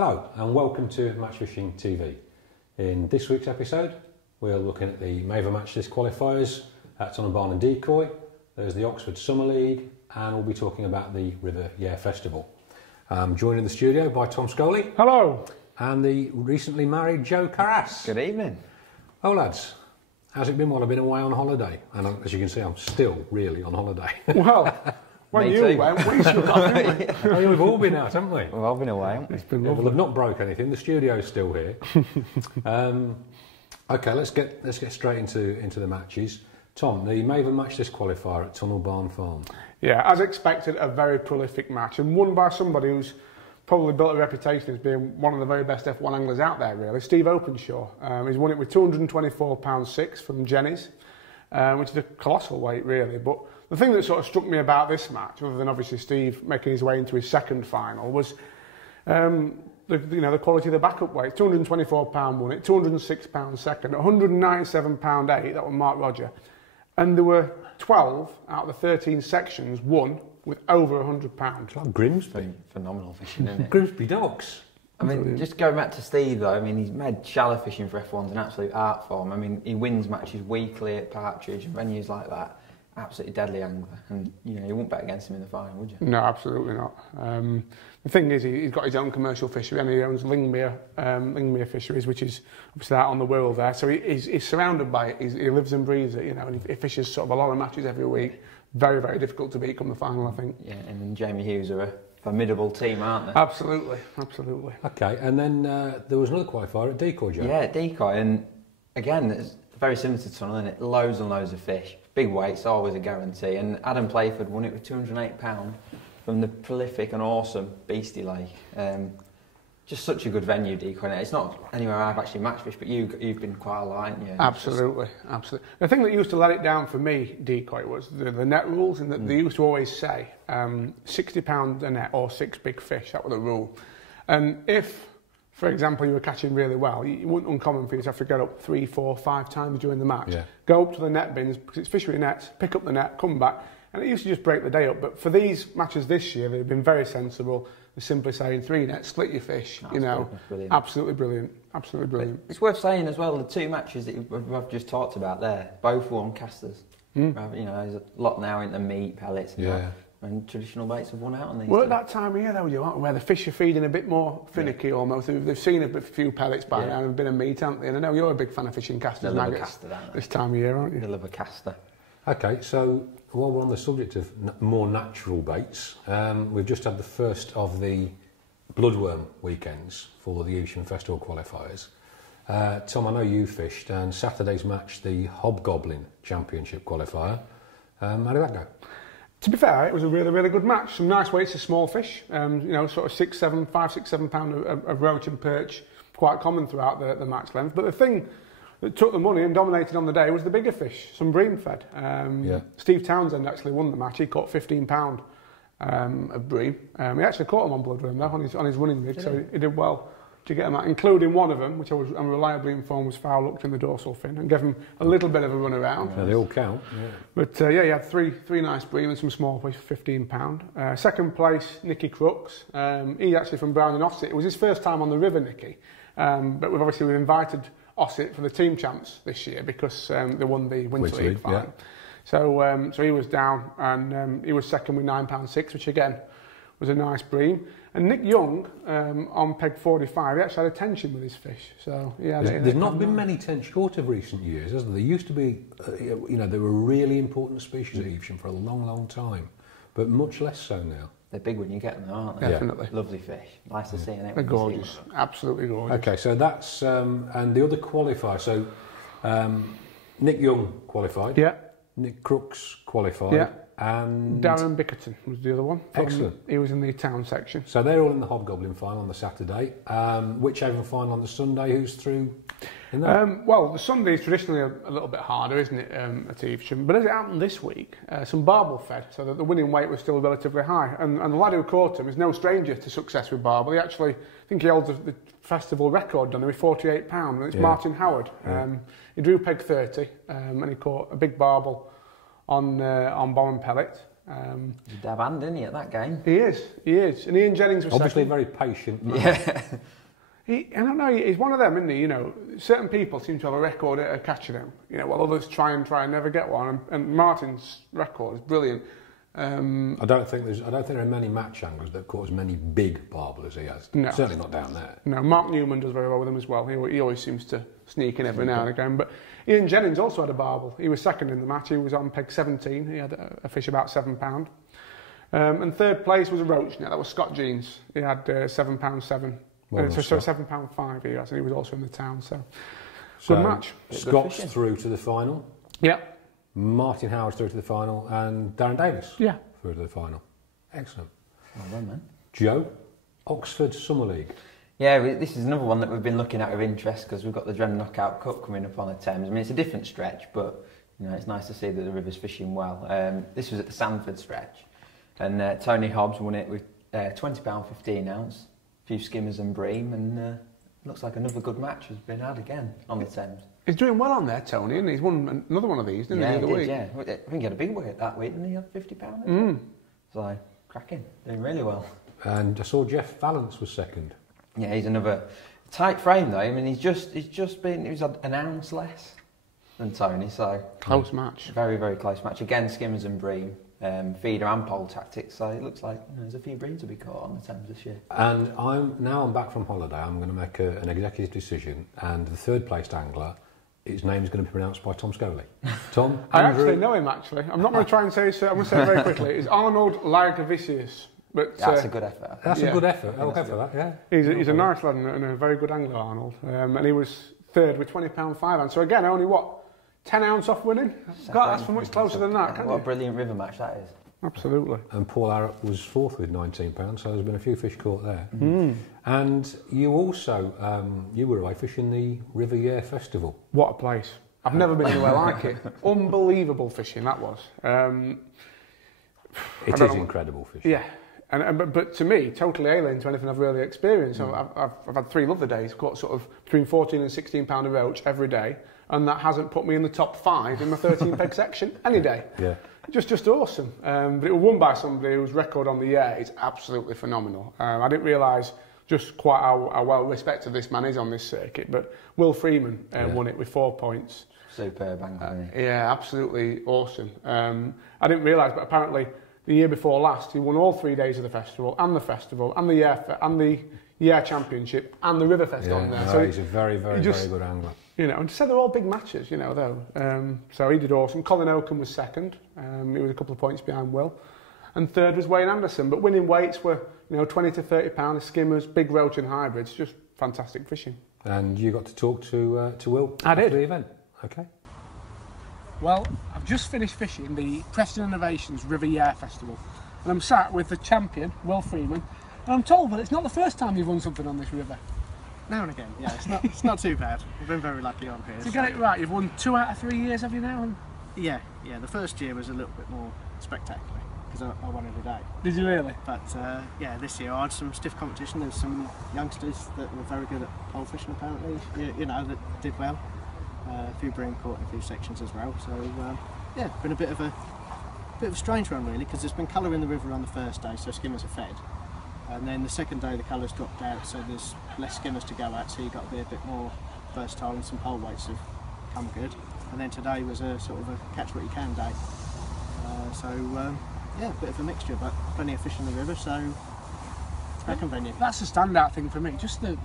Hello and welcome to Match Fishing TV. In this week's episode we're looking at the Maver Match Disqualifiers at Tunnel Barn and Decoy. There's the Oxford Summer League and we'll be talking about the River Yare Festival. Joined in the studio by Tom Scholey. Hello. And the recently married Joe Carass. Good evening. Oh lads, how's it been while I've been away on holiday? And as you can see I'm still really on holiday. Well, when you went, we should have, haven't we? Oh, yeah, we've all been out, haven't we? We've all been away, haven't we? It's been Yeah, lovely. well, I've not broke anything. The studio's still here. Okay, let's get straight into the matches. Tom, the Maver Match Disqualifier at Tunnel Barn Farm. Yeah, as expected, a very prolific match and won by somebody who's probably built a reputation as being one of the very best F1 anglers out there, really. Steve Openshaw. He's won it with £224.6 from Jenny's, which is a colossal weight, really. But the thing that sort of struck me about this match, other than obviously Steve making his way into his second final, was the quality of the backup weight. £224 won it, £206 second, £197.8, that was Mark Roger. And there were 12 out of the 13 sections won with over £100. Like Grimsby. Phenomenal fishing, isn't it? Grimsby docks. I mean, just going back to Steve though, I mean, he's made shallow fishing for F1's an absolute art form. I mean, he wins matches weekly at Partridge and venues like that. Absolutely deadly angler, and you wouldn't bet against him in the final, would you? No, absolutely not. The thing is, he's got his own commercial fishery, and he owns Lingmere Fisheries, which is obviously out on the Wirral there. So he's surrounded by it. He lives and breathes it, and he fishes sort of a lot of matches every week. Very, very difficult to beat come the final, I think. Yeah, and Jamie Hughes are a formidable team, aren't they? Absolutely, absolutely. Okay, and then there was another qualifier at Decoy, Joe. Yeah, at Decoy, and again, it's very similar to Tunnel, isn't it? Loads and loads of fish. Big weights, always a guarantee. And Adam Playford won it with £208 from the prolific and awesome Beastie Lake. Just such a good venue, Decoy. It's not anywhere I've actually match fished, but you've been quite a lot, haven't you? Absolutely, absolutely. The thing that used to let it down for me, Decoy, was the net rules, and that they used to always say £60 a net or 6 big fish. That was the rule. And if, for example, you were catching really well, it wasn't uncommon for you to have to get up 3, 4, 5 times during the match, go up to the net bins, because it's fishery nets, pick up the net, come back, and it used to just break the day up. But for these matches this year, they've been very sensible. They're simply saying 3 nets, split your fish, brilliant. Absolutely brilliant, absolutely brilliant. It's worth saying as well, the 2 matches that we've just talked about there, both won casters. There's a lot now into meat, pellets, and traditional baits have won out on these. Well, at that time of year, though, where the fish are feeding a bit more finicky almost. They've seen a few pellets by now and a bit of meat, haven't they? And I know you're a big fan of fishing casters, maggots, this time of year, aren't you? They love a caster. Okay, so while we're on the subject of more natural baits, we've just had the first of the bloodworm weekends for the Evesham Festival qualifiers. Tom, I know you fished, and Saturday's match, the Hobgoblin Championship qualifier. How did that go? To be fair, it was a really, really good match. Some nice weights of small fish, sort of 5, 6, 7 pound of roach and perch, quite common throughout the match length. But the thing that took the money and dominated on the day was the bigger fish, some bream fed. Steve Townsend actually won the match. He caught £15 of bream. He actually caught him on bloodworm though, on his running rig, so he did well to get him that, including one of them, which I'm reliably informed was foul hooked in the dorsal fin, and gave him a little bit of a run around. Yeah, they all count. Yeah. But he had three nice bream and some small fish for £15. Second place, Nicky Crooks. He's actually from Brown and Ossett. It was his first time on the river, Nicky. But we've invited Ossett for the team champs this year because they won the Winter League final. Yeah. So he was down and he was second with £9.6, which again was a nice bream. And Nick Young on peg 45, he actually had a tension with his fish. So yeah, there's not been many tench short of recent years, has there? There used to be, they were a really important species at Evesham for a long, long time, but much less so now. They're big when you get them, aren't they? Definitely. Yeah. Lovely fish. Nice to see. They're gorgeous. Absolutely gorgeous. Okay, so that's and the other qualifier. So Nick Young qualified. Yeah. Nick Crooks qualified. Yeah. And Darren Bickerton was the other one. Excellent. He was in the town section. So they're all in the Hobgoblin final on the Saturday. Whichever final on the Sunday, who's through in that? Well, the Sunday is traditionally a little bit harder, isn't it, at Evesham? But as it happened this week, some barbel fed, so that the winning weight was still relatively high. And the lad who caught him is no stranger to success with barbel. He actually, I think he holds the festival record done there with £48, and it's Martin Howard. He drew peg 30, and he caught a big barbel on bomb and pellet. He's a dab hand, isn't he, at that game? He is. And Ian Jennings was Obviously second. a very patient man. Yeah. I don't know, he's one of them, isn't he? You know, certain people seem to have a record at catching him, you know, while others try and never get one. And Martin's record is brilliant. I don't think there are many match anglers that caught as many big barbel as he has. No. Certainly not down there. No, Mark Newman does very well with him as well. He always seems to sneak in every now and again. But Ian Jennings also had a barbel. He was second in the match. He was on peg 17. He had a fish about £7. And third place was a roach net. That was Scott Jeans. He had £7.7. Well, so £7.5 he has, and he was also in the town. So good match. Scott's through to the final. Yeah. Martin Howard's through to the final, and Darren Davis through to the final. Excellent. Well done, man. Joe, Oxford Summer League. Yeah, this is another one that we've been looking at with interest because we've got the Dren Knockout Cup coming up on the Thames. I mean, it's a different stretch, but you know, it's nice to see that the river's fishing well. This was at the Sandford stretch, and Tony Hobbs won it with £20 15 ounce, a few skimmers and bream, and looks like another good match has been had again on the Thames. He's doing well on there, Tony, and he's won another one of these, didn't he, the other week? Yeah, I think he had a big weight that week, didn't he? He had £50. So, cracking, doing really well. And I saw Jeff Valance was second. Yeah, he's another tight frame though. I mean, he's just had an ounce less than Tony, so close match. Very, very close match. Again, skimmers and bream, feeder and pole tactics. So it looks like there's a few breams to be caught on the Thames this year. And I'm back from holiday. I'm going to make an executive decision, and the third placed angler, his name is going to be pronounced by Tom Scholey. Tom, I actually know him. Actually, I'm not going to try and say. So I'm going to say it very quickly. It's Arnold Lagavicius. But that's a good effort. That's a good effort. I'll go for that. Yeah. He's a nice lad and a very good angler, Arnold. And he was third with £20 5 ounce. So again, only 10 ounce off winning. God, that's much closer than that. What a brilliant river match that is. Absolutely. And Paul Harrop was fourth with £19, so there's been a few fish caught there. And you also you were away fishing the River Yare Festival. What a place! I've never been anywhere like it. Unbelievable fishing that was. It is incredible fishing. Yeah. But to me, totally alien to anything I've really experienced. I've had 3 lovely days, caught sort of between 14 and 16 pound of roach every day, and that hasn't put me in the top 5 in my 13 peg section any day. Yeah. Just awesome. But it was won by somebody whose record on the year is absolutely phenomenal. I didn't realise just quite how well respected this man is on this circuit, but Will Freeman won it with 4 points. Superb angler. Yeah, absolutely awesome. I didn't realise, but apparently the year before last, he won all 3 days of the festival, and the Yare Championship, and the River Fest on there. No, so he's a very, very, very good angler. You know, and to say they're all big matches, you know, though. So he did awesome. Colin Oakham was second. He was a couple of points behind Will. And third was Wayne Anderson. But winning weights were, 20 to 30 pound skimmers, big roach and hybrids. Just fantastic fishing. And you got to talk to Will I did. after the event. Okay. Well, I've just finished fishing the Preston Innovations River Yare Festival, and I'm sat with the champion, Will Freeman, and I'm told that it's not the first time you've won something on this river. Now and again, yeah, it's not too bad. We've been very lucky on here. To get it right, you've won 2 out of 3 years, have you now? And Yeah, the first year was a little bit more spectacular because I won every day. did you really? But this year I had some stiff competition. There's some youngsters that were very good at pole fishing apparently, that did well. A few bream caught in a few sections as well. So been a bit of a strange one really, because there's been colour in the river on the first day, so skimmers are fed. And then the second day the colour's dropped out, so there's less skimmers to go at, so you've got to be a bit more versatile, and some pole weights have come good. And then today was a sort of a catch what you can day. A bit of a mixture, but plenty of fish in the river, so cracking venue. That's the standout thing for me, just the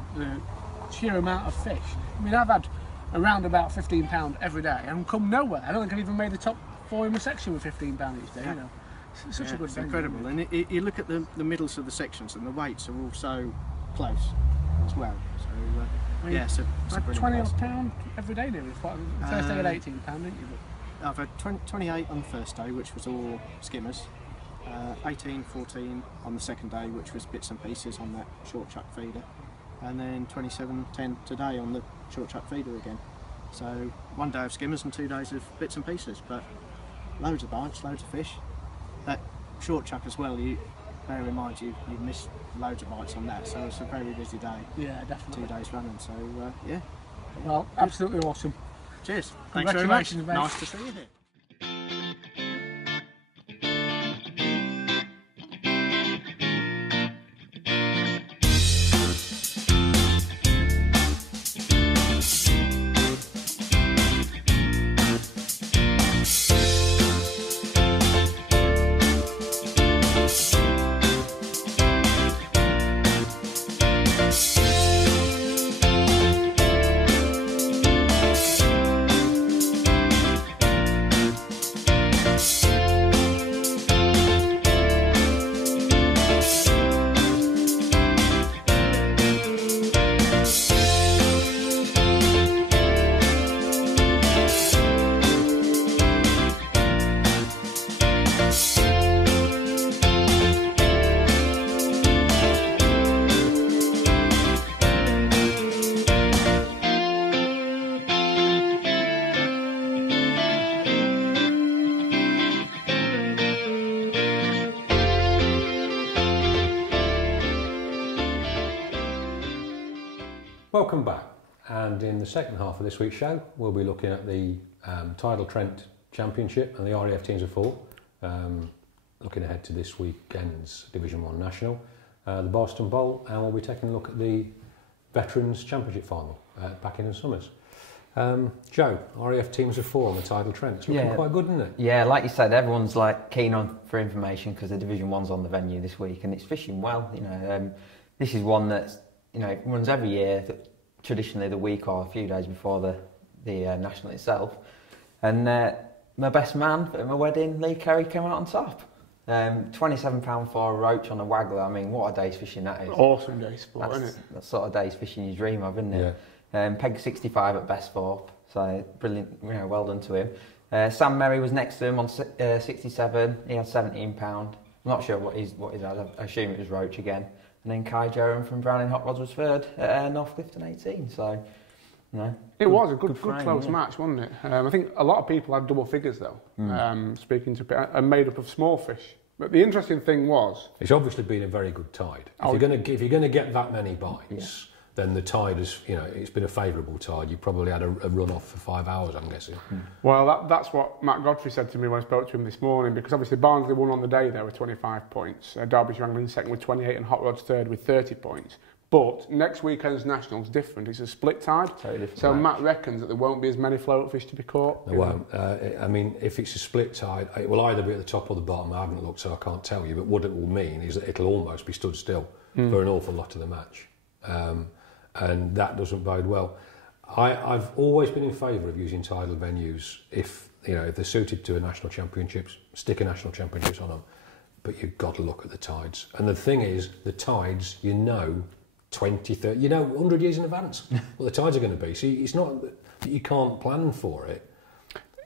sheer amount of fish. I mean, I've had around about £15 every day and come nowhere. I don't think I've even made the top 4 in my section with £15 each day, you know. It's such a good venue. Incredible. And you look at the middles of the sections, and the weights are all so close as well. So it's a brilliant £20 place. odd every day nearly. First day at £18, didn't you? I've had 28 on the first day, which was all skimmers. 18, 14 on the second day, which was bits and pieces on that short chuck feeder. And then 27, 10 today on the short chuck feeder again. So 1 day of skimmers and 2 days of bits and pieces, but loads of bites, loads of fish. That short chuck as well, bear in mind you missed loads of bites on that, so it's a very busy day. Yeah, definitely. 2 days running, so Well, absolutely awesome. Cheers. Thanks very much. Congratulations, mate. Nice to see you here. Welcome back. And in the second half of this week's show, we'll be looking at the Tidal Trent Championship and the RAF teams of 4. Looking ahead to this weekend's Division 1 National, the Boston Bowl, and we'll be taking a look at the Veterans Championship final back in Summers. Joe, RAF teams of 4 on the Tidal Trent. It's looking quite good, isn't it? Yeah, like you said, everyone's like keen on for information because the Division 1's on the venue this week, and it's fishing well. You know, this is one that's it runs every year, traditionally the week or a few days before the national itself. And my best man at my wedding, Lee Carey, came out on top. £27 for a roach on a waggler. I mean, what a day's fishing that is. Awesome day's sport, isn't it? That sort of day's fishing you dream of, isn't it? Yeah. Peg 65 at Besthorpe, so brilliant, well done to him. Sam Merry was next to him on 67, he had £17. I'm not sure what he's had, I assume it was roach again. And then Kai Joran from Browning Hot Rods was third at North Clifton 18, so... No. It was a good close match, wasn't it? I think a lot of people had double figures though, speaking to and made up of small fish. But the interesting thing was, it's obviously been a very good tide. If you're going to get that many bites, then the tide is, it's been a favourable tide. You probably had a run off for 5 hours, I'm guessing. Well, that's what Matt Godfrey said to me when I spoke to him this morning, because obviously Barnsley won on the day there with 25 points, Derbyshire Angling second with 28 and Hot Rods third with 30 points. But next weekend's national's different. It's a split tide. Totally different so match. Matt reckons that there won't be as many float fish to be caught. There won't. I mean, if it's a split tide, it will either be at the top or the bottom. I haven't looked, so I can't tell you. But what it will mean is that it'll almost be stood still for an awful lot of the match. And that doesn't bode well. I've always been in favour of using tidal venues if they're suited to a national championships, stick a national championships on them. But you've got to look at the tides. And the thing is, the tides, 20, 30, 100 years in advance what the tides are going to be. So it's not that you can't plan for it.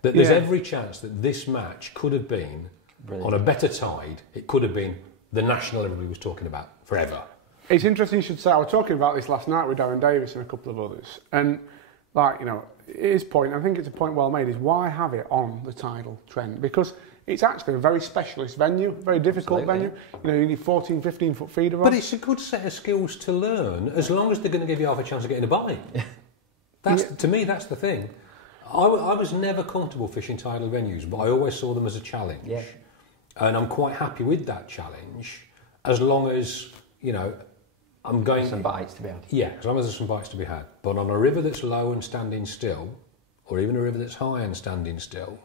That there's every chance that this match could have been, on a better tide, it could have been the national everybody was talking about forever. It's interesting you should say, I was talking about this last night with Darren Davis and a couple of others. And, his point, I think it's a point well made, is why have it on the tidal trend? Because it's actually a very specialist venue, very difficult venue. You need 14, 15 foot feeder on. But it's a good set of skills to learn, as long as they're going to give you half a chance of getting a bite. To me, that's the thing. I was never comfortable fishing tidal venues, but I always saw them as a challenge. Yeah. And I'm quite happy with that challenge, as long as, I'm going... Some bites to be had. Yeah, as long as there's some bites to be had. But on a river that's low and standing still, or even a river that's high and standing still,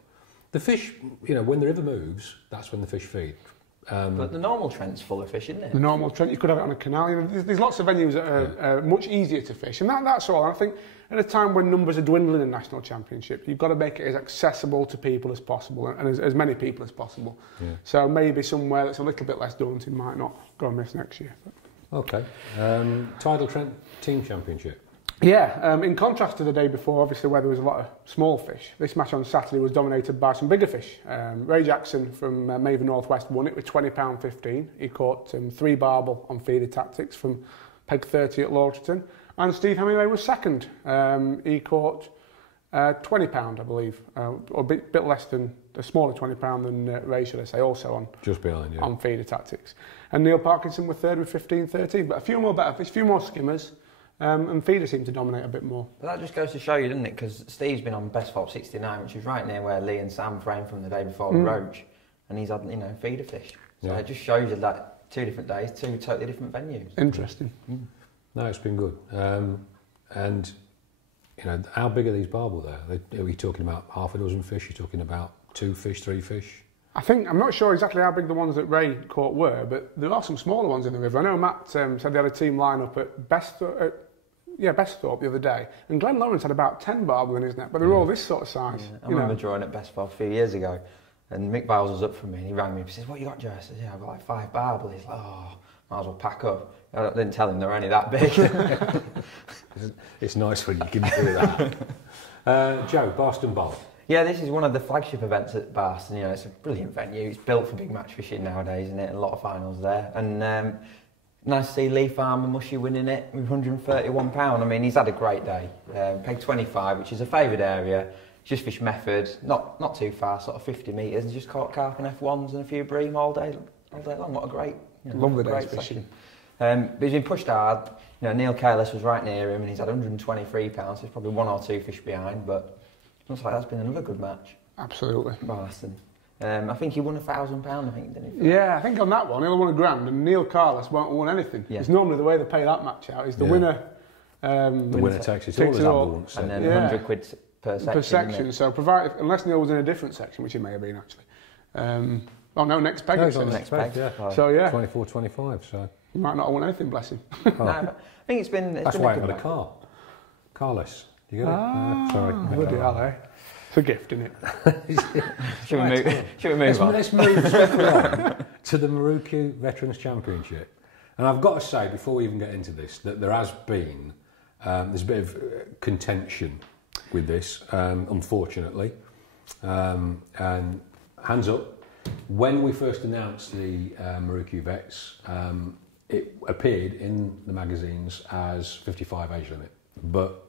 the fish, when the river moves, that's when the fish feed. But the normal Trent's full of fish, isn't it? The normal Trent, you could have it on a canal. There's lots of venues that are much easier to fish, and that's all. I think at a time when numbers are dwindling in national championship, you've got to make it as accessible to people as possible, and as many people as possible. Yeah. So maybe somewhere that's a little bit less daunting might not go amiss next year. Okay. Tidal Trent Team Championship. Yeah, in contrast to the day before, obviously where there was a lot of small fish, this match on Saturday was dominated by some bigger fish. Ray Jackson from Maven North West won it with £20.15. He caught 3 barbel on feeder tactics from peg 30 at Lauterton. And Steve Hemingway was second. He caught £20, I believe, or a bit less than, a smaller £20 than Ray, should I say, also on just behind, on feeder tactics. And Neil Parkinson was third with 15.13, but a few more better fish, a few more skimmers. And feeder seemed to dominate a bit more. But that just goes to show you, doesn't it? Because Steve's been on Besthorpe 69, which is right near where Lee and Sam framed from the day before the roach, and he's had, feeder fish. So it just shows you that 2 different days, 2 totally different venues. Interesting. No, it's been good. And how big are these barbel there? Are we talking about half a dozen fish? You're talking about 2 fish, 3 fish? I'm not sure exactly how big the ones that Ray caught were, but there are some smaller ones in the river. I know Matt said they had a team line-up at Besthorpe the other day, and Glenn Lawrence had about 10 barbel in his net, but they're all this sort of size. Yeah. I remember drawing at Besthorpe a few years ago, and Mick Biles was up from me, and he rang me and he says, "What you got, Joe?" I said, "Yeah, I've got like 5 barbel." He's like, "Oh, might as well pack up." I didn't tell him they're only that big. It's nice when you can do that. Joe, Boston Bowl. Yeah, this is one of the flagship events at Barston. It's a brilliant venue. It's built for big match fishing nowadays, isn't it? A lot of finals there. And nice to see Lee Farmer Mushy winning it with £131. I mean, he's had a great day. Peg 25, which is a favoured area. Just fish method, not too far, sort of 50 metres, and just caught carp and F1s and a few bream all day long. What a great, love the day's fishing. But he's been pushed hard. You know, Neil Carass was right near him, and he's had £123. So he's probably 1 or 2 fish behind, but looks like that's been another good match. Absolutely. Boston. I think he won £1,000. I think, didn't he? Yeah, I think on that one he'll won £1,000, and Neil Carass won't have won anything. Yeah. It's normally the way they pay that match out is the winner. The winner takes it all, and then £100 per section. Per section. So provided, unless Neil was in a different section, which he may have been actually. Oh no, next peg. No, next peg. Yeah. Oh. So yeah, 24-25. So he might not have won anything, bless him. No, I think it's been. That's why I got a car. Carless. You get it? Sorry. Bloody hell, eh? It's a gift, isn't it? Should we move on? Let's move on to the Maruku Veterans Championship. And I've got to say, before we even get into this, that there has been there's a bit of contention with this, unfortunately. And hands up, when we first announced the Maruku Vets, it appeared in the magazines as 55 age limit. But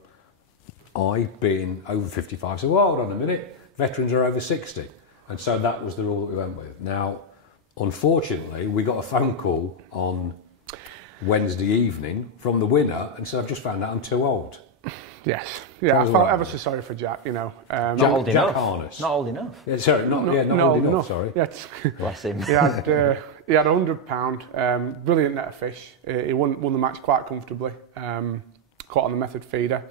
I, being over 55, said, well, hold on a minute, veterans are over 60. And so that was the rule that we went with. Now, unfortunately, we got a phone call on Wednesday evening from the winner, and so I've just found out I'm too old. Yes. Yeah, I felt ever so sorry for Jack, you know. Not old enough. Jack Harness. Not old enough. Yeah, sorry, not old enough, sorry. Yeah, bless him. He had £100, brilliant net of fish. He won the match quite comfortably, caught on the method feeder.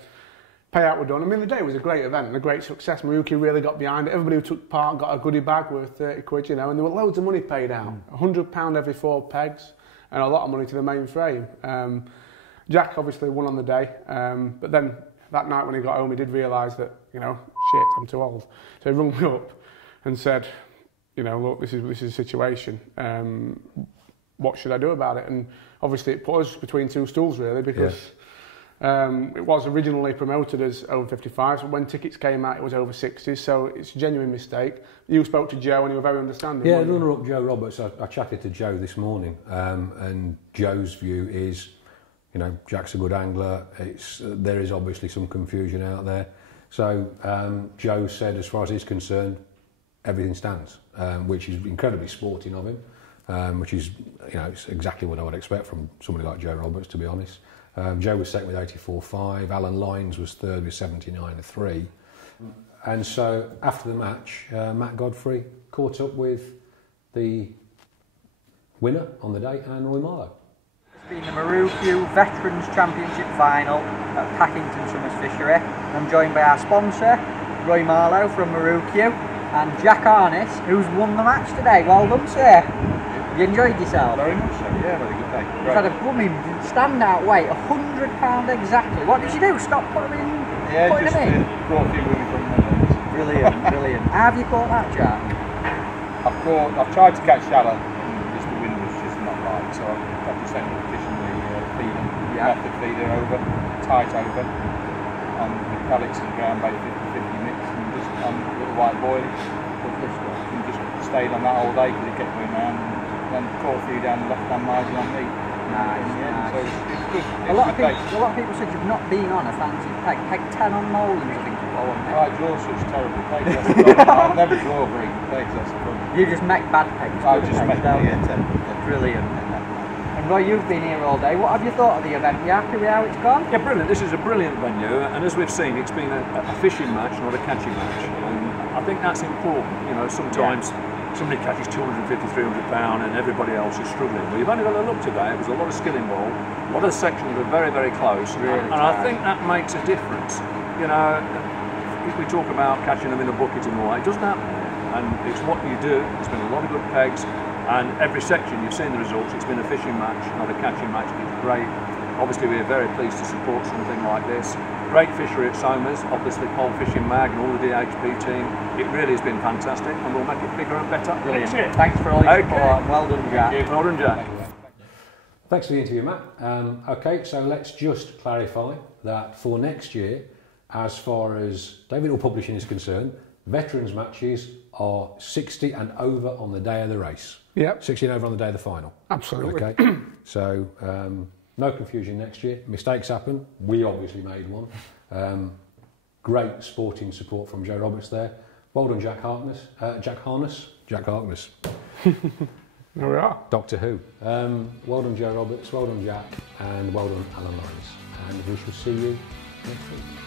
Payout were done. I mean, the day was a great event and a great success. Maruku really got behind it. Everybody who took part got a goodie bag worth 30 quid, you know, and there were loads of money paid out. £100 every 4 pegs and a lot of money to the main frame. Jack obviously won on the day, but then that night when he got home, he did realise that, you know, shit, I'm too old. So he rung me up and said, you know, look, this is a situation. What should I do about it? And obviously it put us between two stools, really, because... Yeah. It was originally promoted as over 55s, but when tickets came out, it was over 60s, so it's a genuine mistake. You spoke to Joe and you were very understanding. Yeah, runner-up Joe Roberts, I chatted to Joe this morning, and Joe's view is, you know, Jack's a good angler, there is obviously some confusion out there. So Joe said, as far as he's concerned, everything stands, which is incredibly sporting of him, which is, you know, it's exactly what I would expect from somebody like Joe Roberts, to be honest. Joe was second with 84.5, Alan Lyons was third with 79.3. And so after the match, Matt Godfrey caught up with the winner on the day, and Roy Marlowe. It's been the Maruku Veterans Championship final at Packington Summers Fishery. I'm joined by our sponsor, Roy Marlowe from Maruku, and Jack Harness, who's won the match today. Well done, sir. You enjoyed yourself? Very much so, yeah, very good day. You've had a blooming standout weight, £100 exactly. What did you do? Stop putting them in? Yeah, just brought a few women from there. Brilliant, brilliant. How have you caught that, Jack? I've tried to catch shallow, just the wind was just not right, so I've just ended up fishing the feeder, method feeder over, tight over, on the pellets and ground bait 50-50 mix, and just on a little white boilie. And just stayed on that all day because it kept going round. Then caught a few down the left-hand margin on me. Nice, nice. So it's good. A lot of people said you've not been on a fancy peg. Peg 10 on Moldens, I think you call them. I draw such terrible pegs. I'll never draw very good pegs, that's the problem. You just make bad pegs. I just make them, Brilliant. And Roy, you've been here all day. What have you thought of the event? Are you happy with how it's gone? Yeah, brilliant. This is a brilliant venue, and as we've seen, it's been a fishing match, not a catching match. And I think that's important. You know, sometimes somebody catches 250, 300 pound and everybody else is struggling. Well, you've only got to look today. There was a lot of skill involved. A lot of the sections were very, very close. Really and I think that makes a difference. You know, if we talk about catching them in a bucket and all that, it doesn't happen. And it's what you do. There's been a lot of good pegs. And every section, you've seen the results. It's been a fishing match, not a catching match. It's great. Obviously, we're very pleased to support something like this. Great fishery at Somers, obviously Pole Fishing Mag and all the DHP team. It really has been fantastic, and we'll make it bigger and better. Brilliant. Thanks for all your support. Well done, Jack. Well done, Jack. Thanks for the interview, Matt. Okay, so let's just clarify that for next year, as far as David Hill Publishing is concerned, veterans matches are 60 and over on the day of the race. Yep. 60 and over on the day of the final. Absolutely. Okay, so no confusion next year. Mistakes happen. We obviously made one. Great sporting support from Joe Roberts there. Well done, Jack Harness. Jack Harness. There we are. Doctor Who. Well done, Joe Roberts. Well done, Jack. and well done Alan Lawrence, and we shall see you next week.